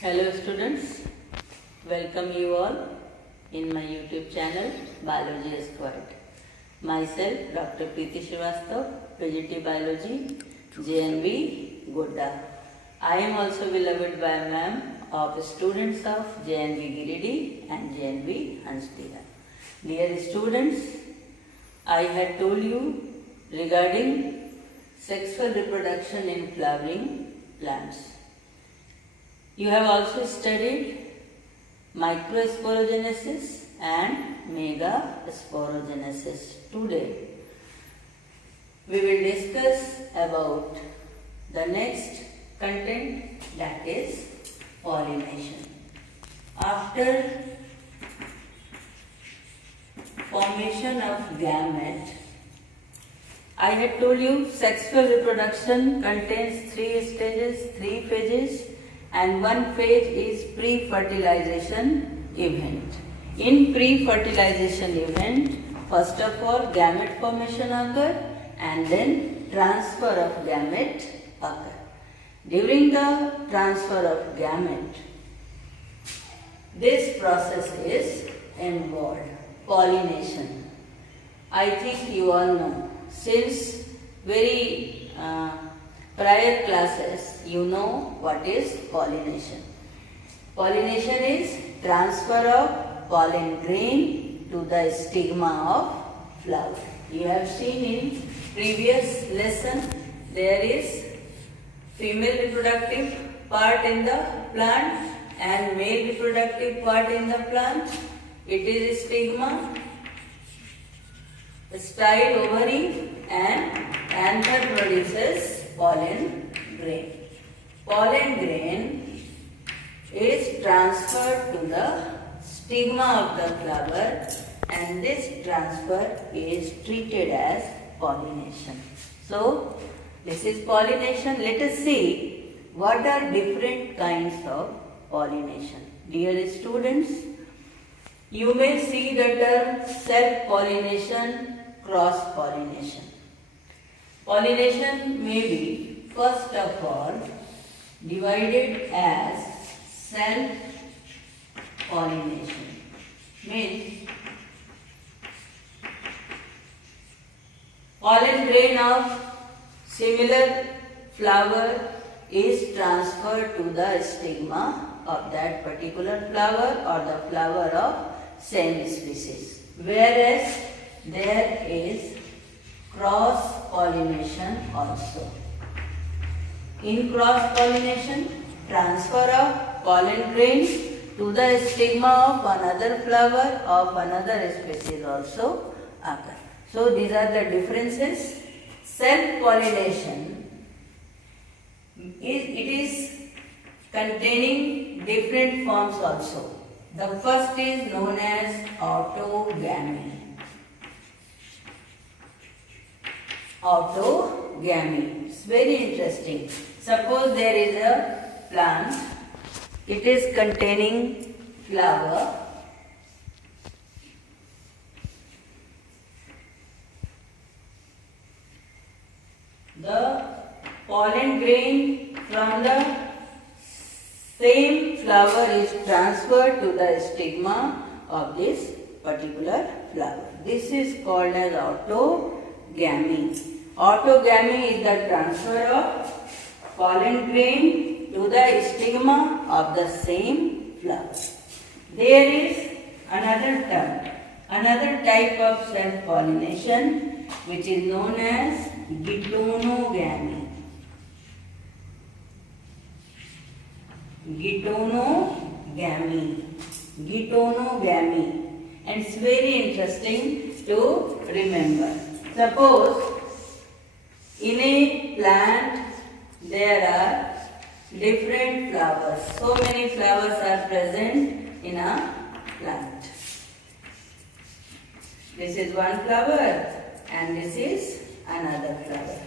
Hello students, welcome you all in my YouTube channel Biology Squared. Myself Dr. Preeti Srivastav, Vegetable Biology, JNV Godda. I am also beloved by ma'am of students of JNV Giridih and JNV Huntsdale. Dear students, I had told you regarding sexual reproduction in flowering plants. You have also studied microsporogenesis and megasporogenesis. Today we will discuss about the next content, that is pollination. After formation of gamete, I had told you sexual reproduction contains 3 stages, 3 phases, and one phase is pre-fertilization event. In pre-fertilization event, first of all gamete formation occur and then transfer of gamete occur. During the transfer of gamete, this process is involved, pollination. I think you all know, since very prior classes, you know what is pollination. Pollination is transfer of pollen grain to the stigma of flower. You have seen in previous lesson, there is female reproductive part in the plant and male reproductive part in the plant. It is stigma, style ovary, and anther produces pollen grain. Pollen grain is transferred to the stigma of the flower and this transfer is treated as pollination. So, this is pollination. Let us see what are different kinds of pollination. Dear students, you may see the term self-pollination, cross-pollination. Pollination may be, first of all, divided as self-pollination. Means, pollen grain of similar flower is transferred to the stigma of that particular flower or the flower of same species. Whereas there is cross-pollination also. In cross-pollination, transfer of pollen grain to the stigma of another flower of another species also occur. So these are the differences. Self-pollination, it is containing different forms also. The first is known as autogamy. Autogamy. It's very interesting. Suppose there is a plant, it is containing flower. The pollen grain from the same flower is transferred to the stigma of this particular flower. This is called as autogamy. Autogamy is the transfer of pollen grain to the stigma of the same flower. There is another term, another type of self-pollination which is known as geitonogamy. Geitonogamy. And it's very interesting to remember. Suppose in a plant there are different flowers. So many flowers are present in a plant. This is one flower and this is another flower.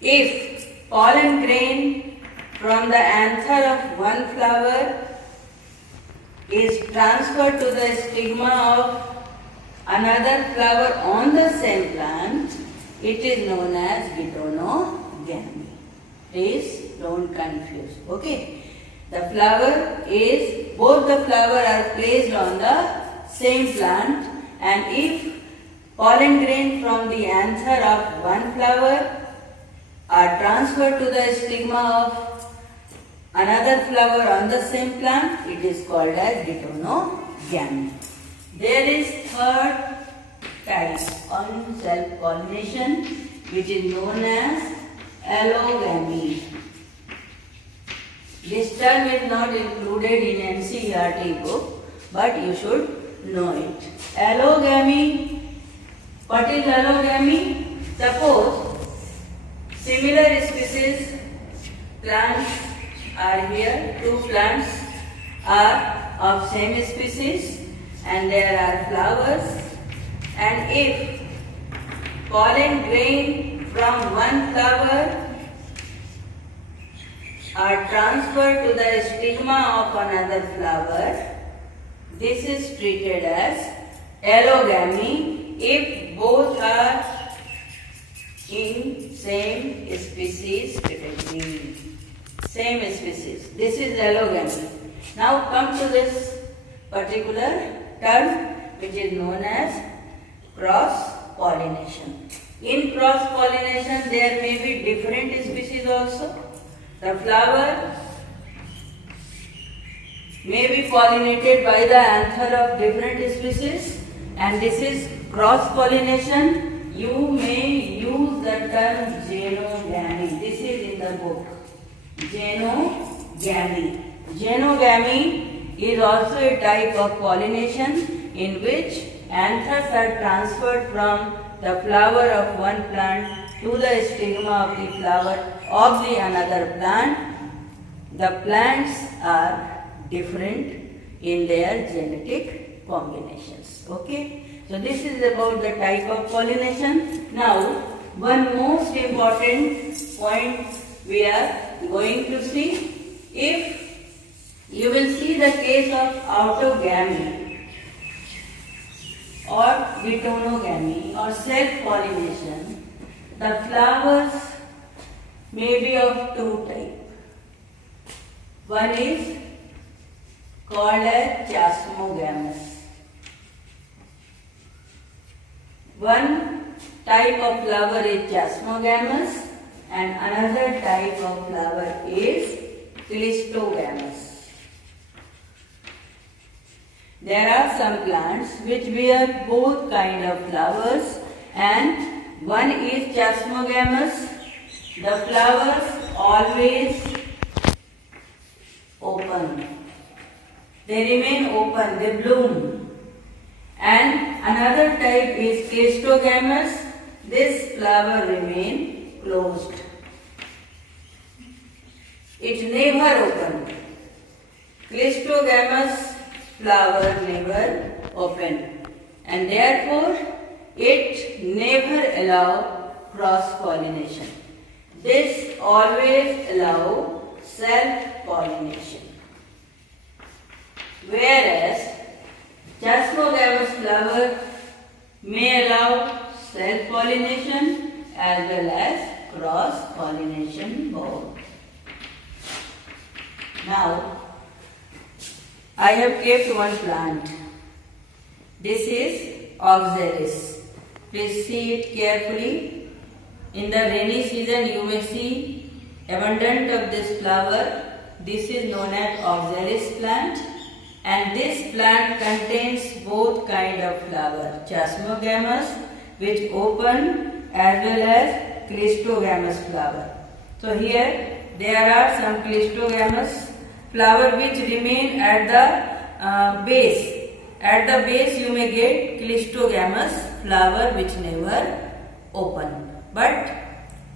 If pollen grain from the anther of one flower is transferred to the stigma of another flower on the same plant, it is known as geitonogamy. Please don't confuse. Okay. Both the flower are placed on the same plant, and if pollen grain from the anther of one flower are transferred to the stigma of another flower on the same plant, it is called as ditonogamy. There is third type on self-pollination, which is known as allogamy. This term is not included in NCERT book, but you should know it. Allogamy. What is allogamy? Suppose similar species plants are here, two plants are of same species and there are flowers, and if pollen grain from one flower are transferred to the stigma of another flower, this is treated as allogamy if both are in same species category. Same species. This is allogamy. Now come to this particular term, which is known as cross-pollination. In cross-pollination there may be different species also. The flower may be pollinated by the anther of different species, and this is cross-pollination. You may use the term genogamy. This is in the book. Genogamy. Genogamy is also a type of pollination in which anthers are transferred from the flower of one plant to the stigma of the flower of the another plant. The plants are different in their genetic combinations. Okay, so this is about the type of pollination. Now, one most important point we are going to see. If you will see the case of autogamy or ditonogamy or self-pollination, the flowers may be of two types. One is called as chasmogamous. One type of flower is chasmogamous and another type of flower is clistogamous. There are some plants which bear both kind of flowers, and one is chasmogamous. The flowers always open. They remain open, they bloom. And another type is clistogamous. This flower remain closed. It never open. Clistogamous flower never open, and therefore it never allow cross-pollination. This always allow self-pollination. Whereas chasmogamous flower may allow self-pollination as well as cross-pollination both. Now, I have kept one plant. This is oxalis. Please see it carefully. In the rainy season you may see abundant of this flower. This is known as oxalis plant, and this plant contains both kind of flower, chasmogamous which open as well as clistogamous flower. So here there are some clistogamous flower which remain at the base. At the base you may get clistogamous flower which never open. But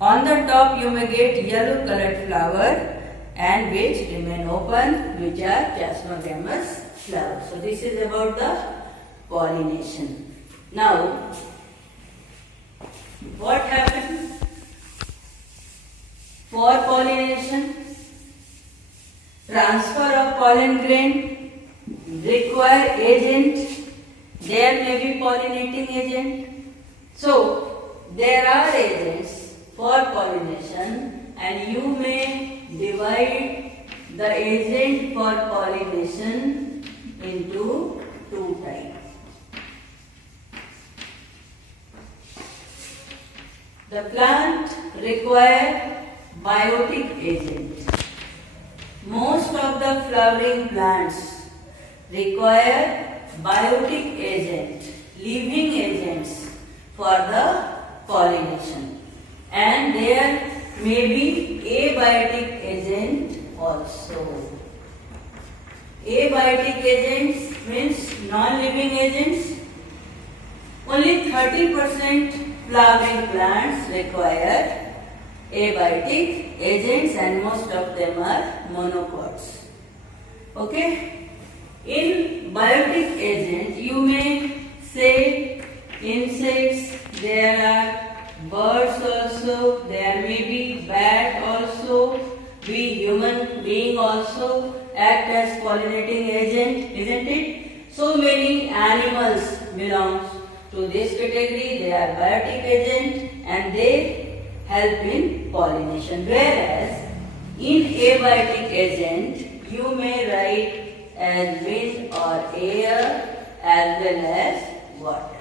on the top you may get yellow colored flower and which remain open, which are chasmogamous flowers. So this is about the pollination. Now, what happens for pollination? Transfer of pollen grain require agent. There may be pollinating agent. So there are agents for pollination, and you may divide the agent for pollination into two types. The plant require biotic agent. Most of the flowering plants require biotic agent, living agents for the pollination, and there may be abiotic agent also. Abiotic agents means non-living agents. Only 30% flowering plants require abiotic agents and most of them are monocots. Okay? In biotic agent, you may say insects, there are birds also, there may be bat also, we human being also act as pollinating agent, isn't it? So many animals belong to this category, they are biotic agent and they help in pollination. Whereas in abiotic agent, you may write as wind or air as well as water.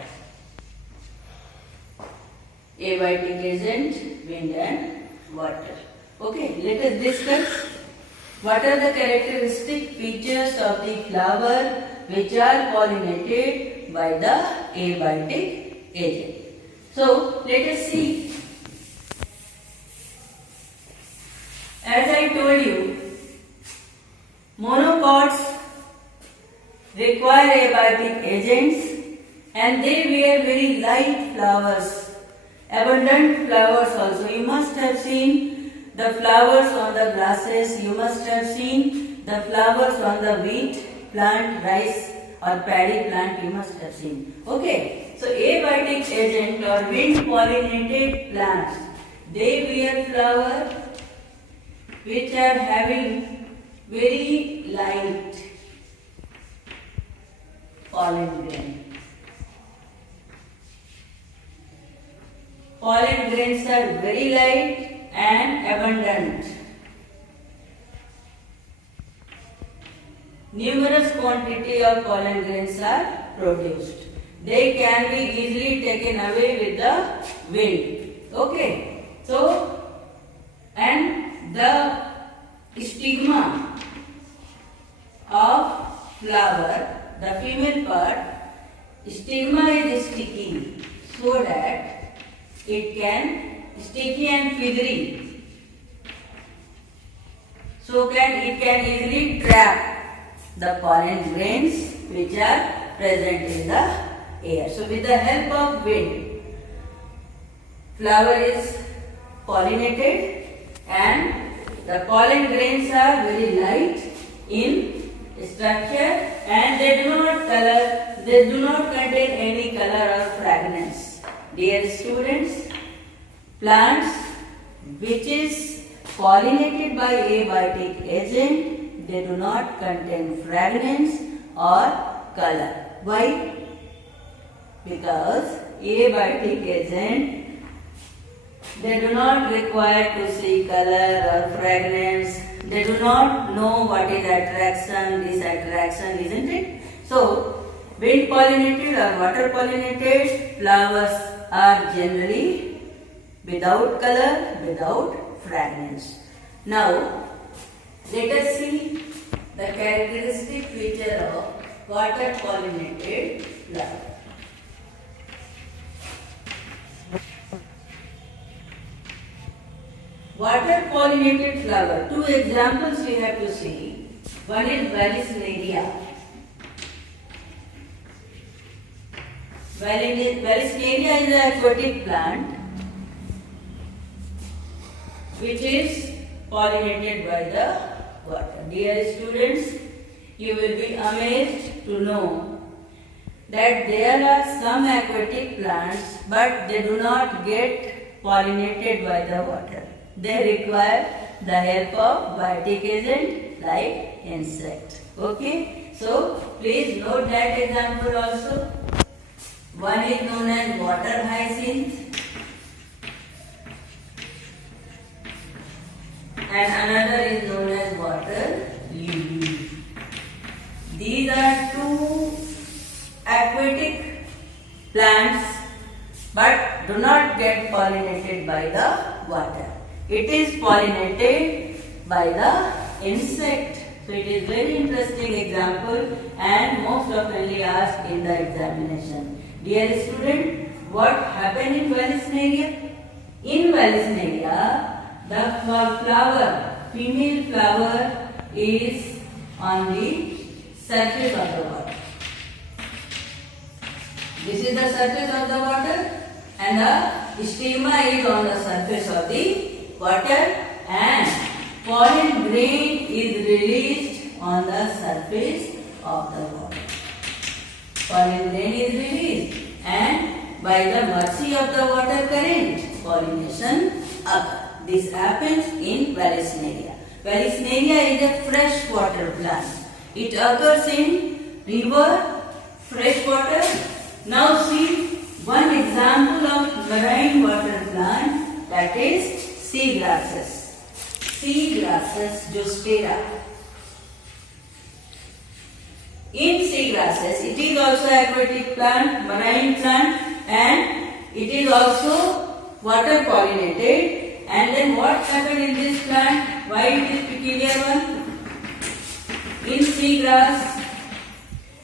Abiotic agent, wind and water. Okay, let us discuss what are the characteristic features of the flower which are pollinated by the abiotic agent. So, let us see. As I told you, monocots require abiotic agents and they wear very light flowers, abundant flowers also. You must have seen the flowers on the grasses, you must have seen the flowers on the wheat plant, rice or paddy plant, you must have seen. Okay, so abiotic agent or wind pollinated plants, they wear flower which are having very light pollen grain. Pollen grains are very light and abundant. Numerous quantity of pollen grains are produced. They can be easily taken away with the wind. Okay. So, and the stigma of flower, the female part, stigma is sticky so that it can sticky and feathery. So it can easily trap the pollen grains which are present in the air. So with the help of wind, flower is pollinated and the pollen grains are very light in structure and they do not contain any color or fragrance. Dear students, plants which is pollinated by abiotic agent, they do not contain fragrance or color. Why? Because abiotic agent, they do not require to see color or fragrance. They do not know what is attraction, disattraction, isn't it? So, wind pollinated or water pollinated flowers are generally without color, without fragrance. Now, let us see the characteristic feature of water pollinated flower. Water pollinated flower. Two examples we have to see. One is Vallisneria. Vallisneria is an aquatic plant which is pollinated by the water. Dear students, you will be amazed to know that there are some aquatic plants but they do not get pollinated by the water. They require the help of biotic agent like insect. Okay, so please note that example also. One is known as water hyacinth and another is known as water leaf. These are two aquatic plants but do not get pollinated by the water. It is pollinated by the insect. So it is very interesting example and most oftenly asked in the examination. Dear student, what happened in Vallisneria? In Vallisneria, the flower, female flower is on the surface of the water. This is the surface of the water and the stigma is on the surface of the water and pollen grain is released on the surface of the water. Pollen grain is released and by the mercy of the water current, pollination occurs. This happens in Vallisneria. Vallisneria is a freshwater plant. It occurs in river, freshwater. Now see one example of marine water plant, that is sea grasses. Sea grasses, Zostera. In sea grasses, it is also aquatic plant, marine plant, and it is also water pollinated. And then what happened in this plant? Why it is peculiar one? In sea grass,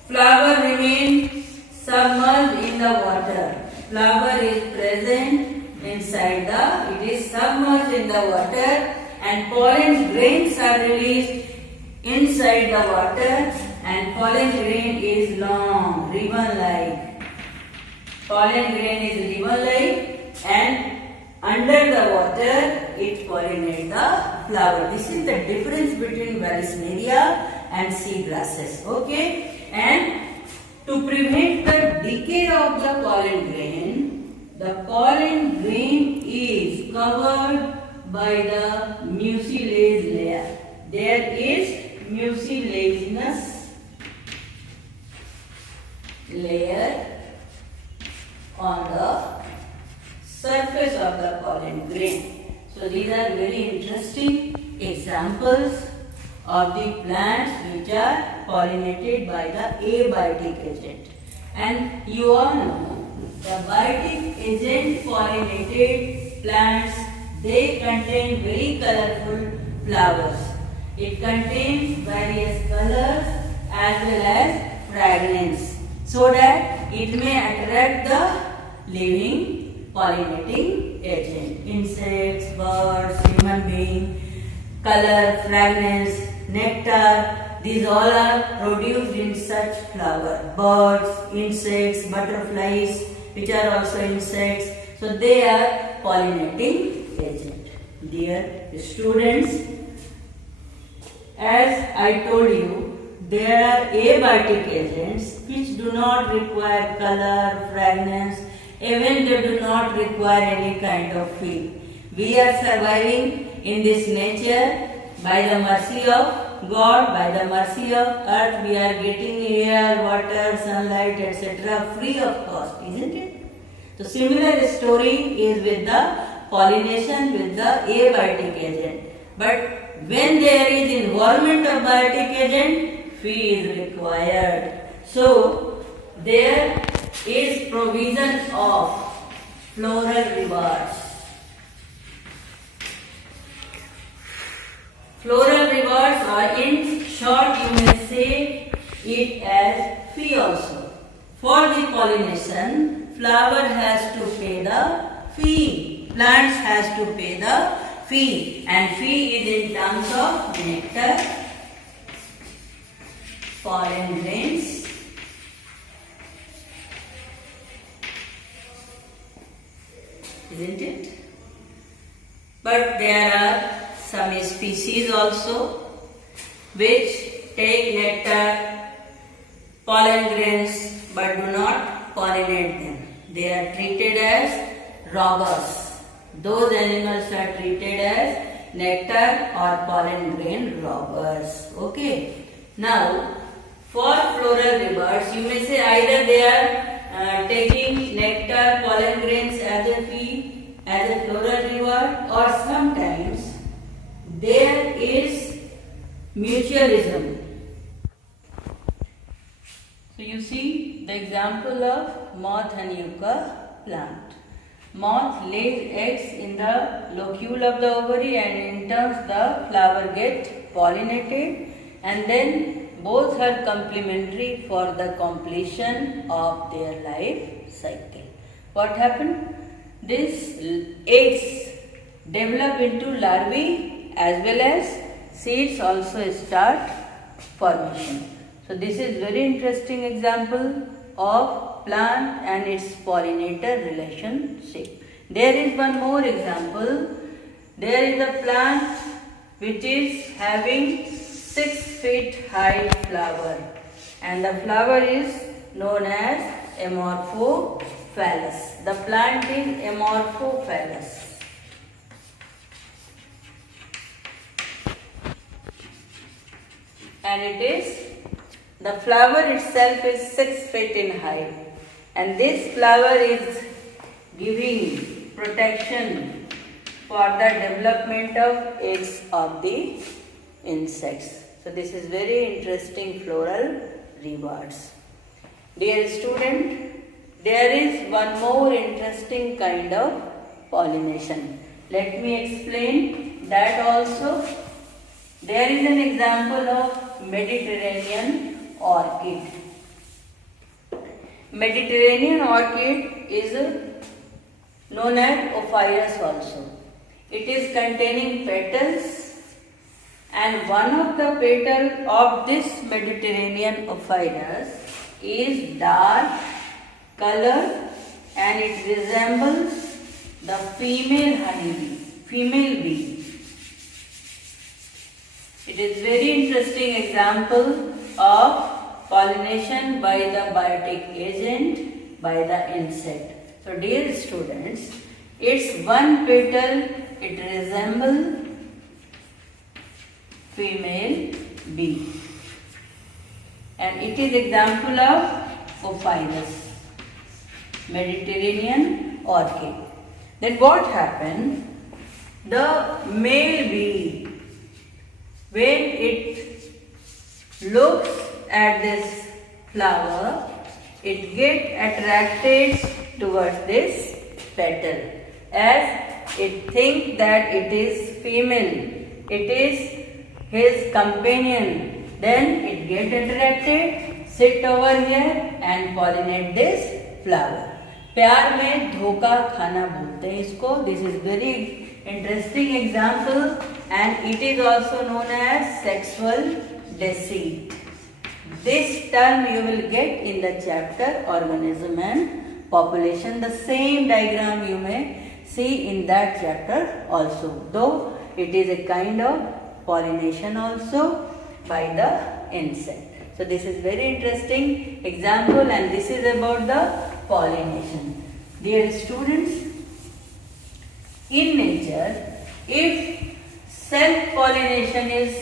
flower remain submerged in the water. Flower is present inside it is submerged in the water and pollen grains are released inside the water and pollen grain is long, ribbon-like. Pollen grain is ribbon-like and under the water it pollinates the flower. This is the difference between Vallisneria and sea grasses. Okay, and to prevent the decay of the pollen grain is covered by the mucilage layer. There is mucilaginous layer on the surface of the pollen grain. So these are very interesting examples of the plants which are pollinated by the abiotic agent. And you all know the biotic agent pollinated plants, they contain very colorful flowers. It contains various colors as well as fragrance so that it may attract the living pollinating agent. Insects, birds, human beings, color, fragrance, nectar, these all are produced in such flower. Birds, insects, butterflies, which are also insects. So they are pollinating agent. Dear students, as I told you, there are abiotic agents which do not require color, fragrance, even they do not require any kind of feed. We are surviving in this nature by the mercy of God, by the mercy of earth. We are getting air, water, sunlight, etc. free of cost, isn't it? So similar story is with the pollination with the abiotic agent. But when there is involvement of biotic agent, fee is required. So there is provision of floral rewards. Floral rewards, or in short you may say it as fee also. For the pollination, flower has to pay the fee. Plants has to pay the fee, and fee is in terms of nectar, pollen grains, isn't it? But there are some species also which take nectar, pollen grains but do not pollinate them. They are treated as robbers. Those animals are treated as nectar or pollen grain robbers. Okay. Now, for floral rewards, you may say either they are taking nectar, pollen grains as a fee, as a floral reward, or sometimes there is Mutualism. So you see the example of moth and yucca plant. Moth lays eggs in the locule of the ovary and in turn the flower get pollinated, and then both are complementary for the completion of their life cycle. What happened? These eggs develop into larvae as well as seeds also start formation. So this is very interesting example of plant and its pollinator relationship. There is one more example. There is a plant which is having 6 feet high flower, and the flower is known as Amorphophallus. The plant is Amorphophallus. And the flower itself is 6 feet in height, and this flower is giving protection for the development of eggs of the insects. So this is very interesting floral rewards. Dear student, there is one more interesting kind of pollination. Let me explain that also. There is an example of Mediterranean orchid. Mediterranean orchid is known as Ophrys also. It is containing petals, and one of the petals of this Mediterranean Ophrys is dark color, and it resembles the female honeybee, female bee. It is very interesting example of pollination by the biotic agent by the insect. So dear students, its one petal, it resembles female bee, and it is example of Ophrys, Mediterranean orchid. Then what happened? The male bee, when it looks at this flower, it gets attracted towards this petal, as it thinks that it is female, it is his companion. Then it gets attracted, sit over here and pollinate this flower. प्यार में धोखा खाना बोलते हैं इसको. This is very interesting example, and it is also known as sexual deceit. This term you will get in the chapter organism and population. The same diagram you may see in that chapter also, though it is a kind of pollination also by the insect. So this is very interesting example, and this is about the pollination. Dear students, in nature, if self-pollination is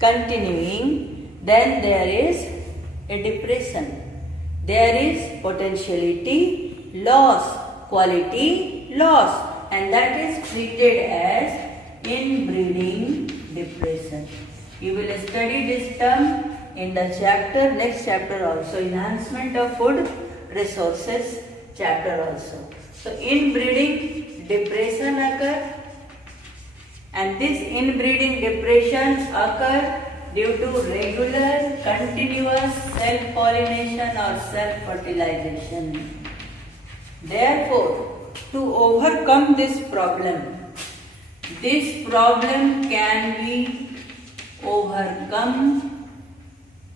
continuing, then there is a depression. There is potentiality loss, quality loss, and that is treated as inbreeding depression. You will study this term in the chapter, next chapter also, enhancement of food resources chapter also. So inbreeding depression occur, and this inbreeding depression occur due to regular continuous self-pollination or self-fertilization. Therefore, to overcome this problem can be overcome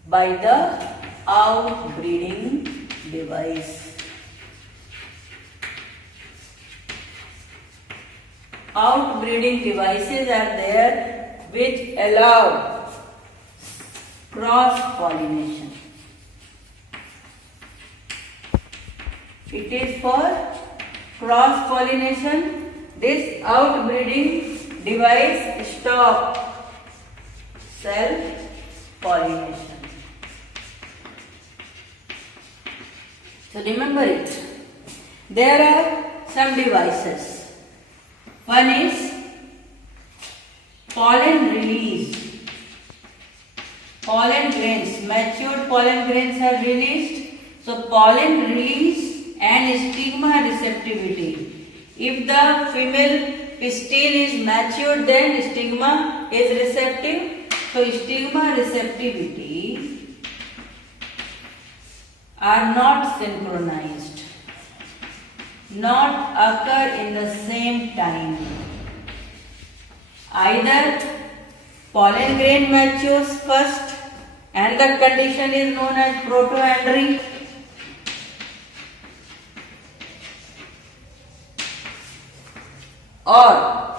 by the outbreeding device. Outbreeding devices are there which allow cross-pollination. It is for cross-pollination. This outbreeding device stops self-pollination. So remember it. There are some devices. One is pollen release. pollen grains, matured pollen grains are released. So pollen release and stigma receptivity. If the female pistil is matured, then stigma is receptive. So stigma receptivity are not synchronized, not occur in the same time. Either pollen grain matures first and the condition is known as protoandry, or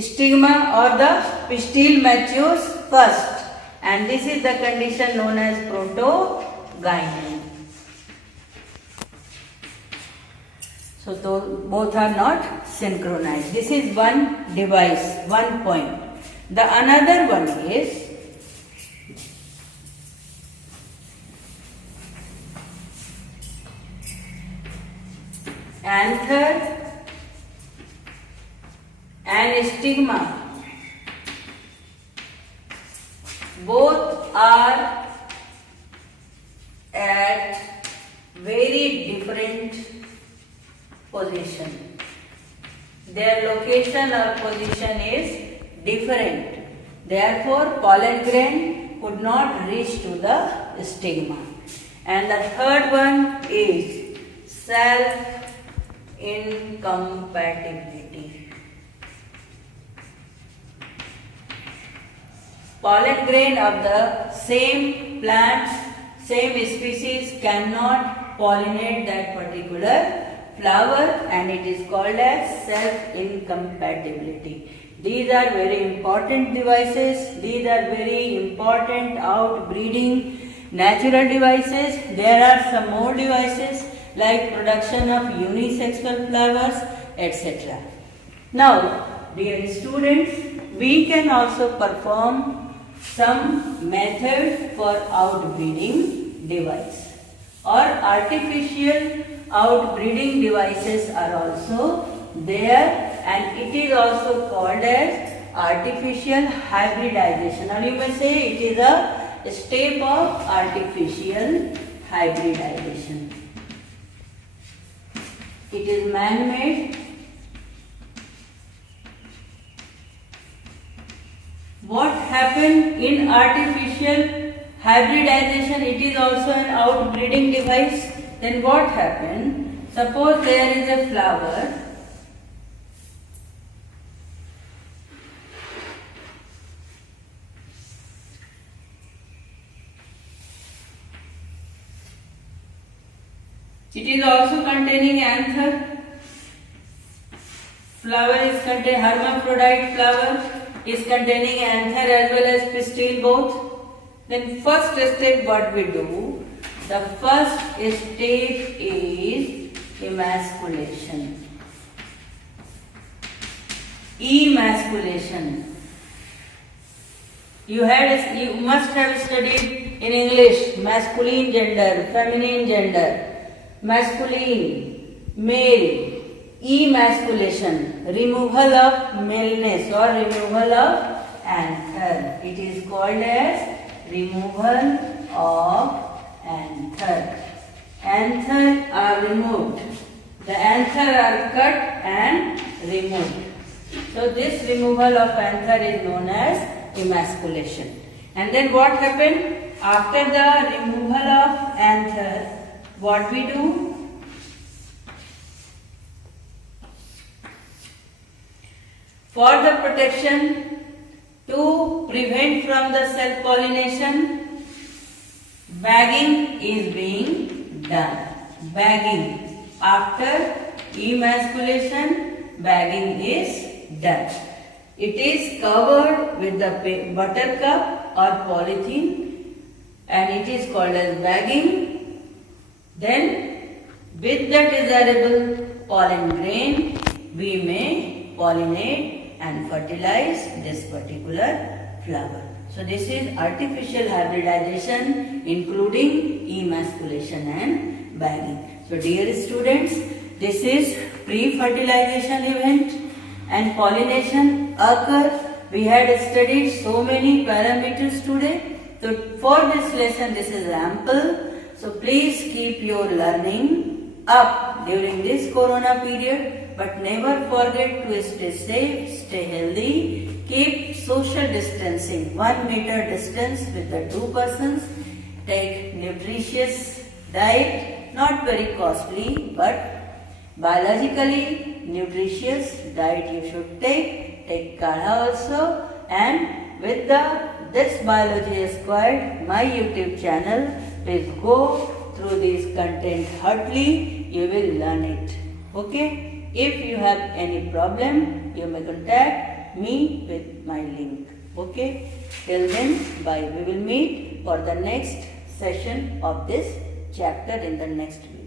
stigma or the pistil matures first, and this is the condition known as protogyny. So both are not synchronized. This is one device, one point. The another one is anther and stigma. Both are at very different position. Their location or position is different. Therefore, pollen grain could not reach to the stigma. And the third one is self-incompatibility. Pollen grain of the same plants, same species cannot pollinate that particular flower, and it is called as self-incompatibility. These are very important devices. These are very important outbreeding natural devices. There are some more devices like production of unisexual flowers, etc. Now, dear students, we can also perform some method for outbreeding device, or artificial outbreeding devices are also there, and it is also called as artificial hybridization, or you may say it is a step of artificial hybridization. It is man-made. What happened in artificial hybridization? It is also an outbreeding device. Then what happened? Suppose there is a flower. It is also containing anther. Flower is containing hermaphrodite flower is containing anther as well as pistil both. Then first step what we do? The first step is emasculation. Emasculation. You must have studied in English masculine gender, feminine gender. Masculine, male. Emasculation, removal of maleness or removal of anther. It is called as removal of anther. Anther are removed. The anther are cut and removed. So this removal of anther is known as emasculation. And then what happened? After the removal of anther, what we do? For the protection to prevent from the self-pollination, bagging is being done. Bagging. After emasculation, bagging is done. It is covered with the buttercup or polythene, and it is called as bagging. Then with the desirable pollen grain, we may pollinate and fertilize this particular flower. So this is artificial hybridization including emasculation and bagging. So dear students, this is pre-fertilization event and pollination occurs. We had studied so many parameters today. So for this lesson, this is ample. So please keep your learning up during this corona period, but never forget to stay safe, stay healthy, keep social distancing, 1 meter distance with the two persons, take nutritious diet, not very costly, but biologically nutritious diet you should take kadha also, and with this Biology Squared, my YouTube channel, please go through this content thoroughly, you will learn it. Okay? If you have any problem, you may contact me with my link. Okay? Till then, bye. We will meet for the next session of this chapter in the next video.